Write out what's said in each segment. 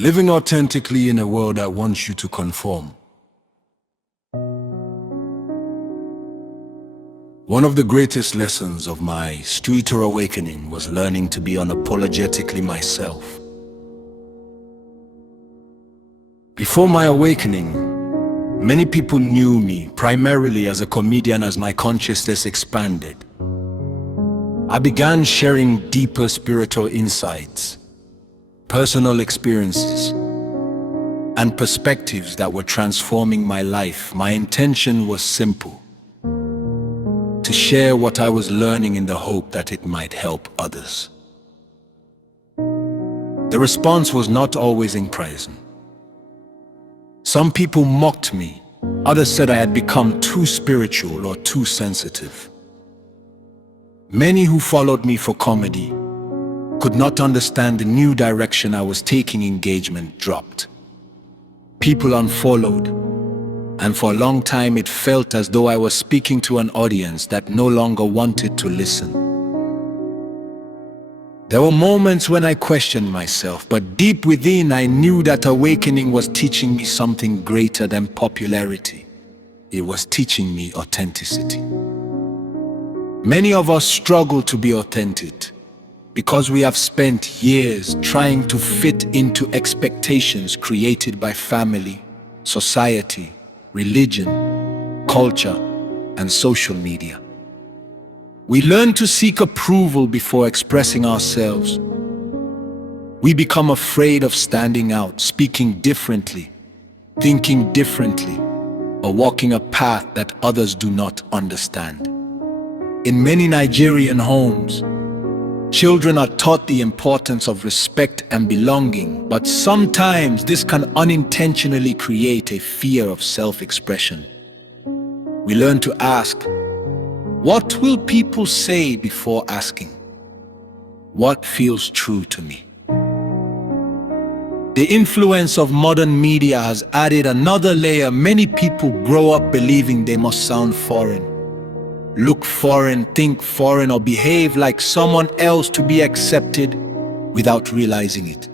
Living authentically in a world that wants you to conform. One of the greatest lessons of my spiritual awakening was learning to be unapologetically myself. Before my awakening, many people knew me primarily as a comedian. As my consciousness expanded, I began sharing deeper spiritual insights, personal experiences, and perspectives that were transforming my life. My intention was simple: to share what I was learning in the hope that it might help others. The response was not always encouraging. Some people mocked me. Others said I had become too spiritual or too sensitive. Many who followed me for comedy could not understand the new direction I was taking. Engagement dropped. People unfollowed. And for a long time it felt as though I was speaking to an audience that no longer wanted to listen. There were moments when I questioned myself, but deep within I knew that awakening was teaching me something greater than popularity. It was teaching me authenticity. Many of us struggle to be authentic because we have spent years trying to fit into expectations created by family, society, religion, culture, and social media. We learn to seek approval before expressing ourselves. We become afraid of standing out, speaking differently, thinking differently, or walking a path that others do not understand. In many Nigerian homes, children are taught the importance of respect and belonging, but sometimes this can unintentionally create a fear of self-expression. We learn to ask, what will people say, before asking, what feels true to me? The influence of modern media has added another layer. Many people grow up believing they must sound foreign, look foreign, think foreign, or behave like someone else to be accepted without realizing it.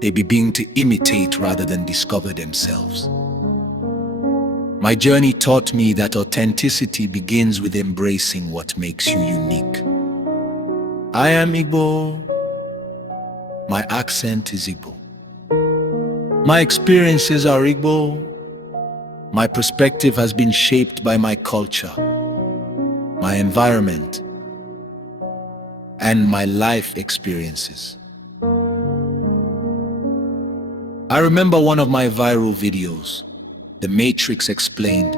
They begin to imitate rather than discover themselves. My journey taught me that authenticity begins with embracing what makes you unique. I am Igbo. My accent is Igbo. My experiences are Igbo. My perspective has been shaped by my culture, my environment, and my life experiences. I remember one of my viral videos, The Matrix Explained,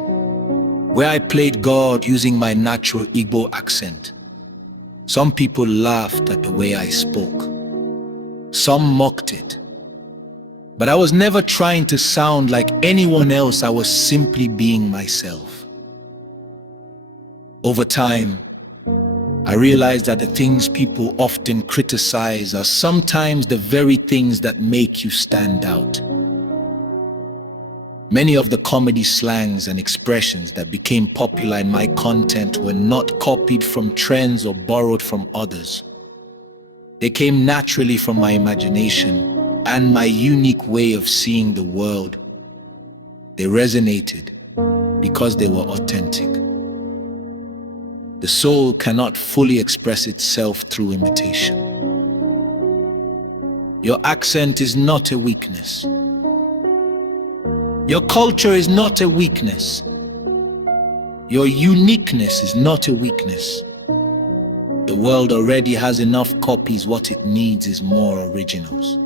where I played God using my natural Igbo accent. Some people laughed at the way I spoke. Some mocked it. But I was never trying to sound like anyone else. I was simply being myself. Over time, I realized that the things people often criticize are sometimes the very things that make you stand out. Many of the comedy slangs and expressions that became popular in my content were not copied from trends or borrowed from others. They came naturally from my imagination and my unique way of seeing the world. They resonated because they were authentic. The soul cannot fully express itself through imitation. Your accent is not a weakness. Your culture is not a weakness. Your uniqueness is not a weakness. The world already has enough copies. What it needs is more originals.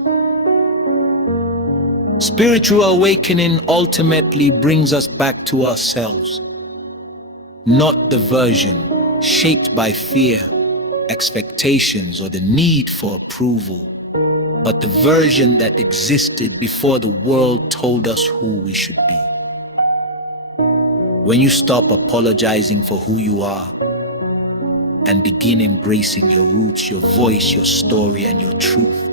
Spiritual awakening ultimately brings us back to ourselves, not the version shaped by fear, expectations, or the need for approval, but the version that existed before the world told us who we should be. When you stop apologizing for who you are and begin embracing your roots, your voice, your story, and your truth,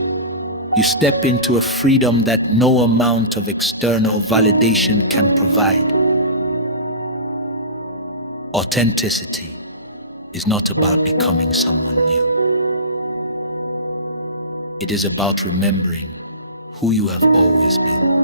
you step into a freedom that no amount of external validation can provide. Authenticity is not about becoming someone new. It is about remembering who you have always been.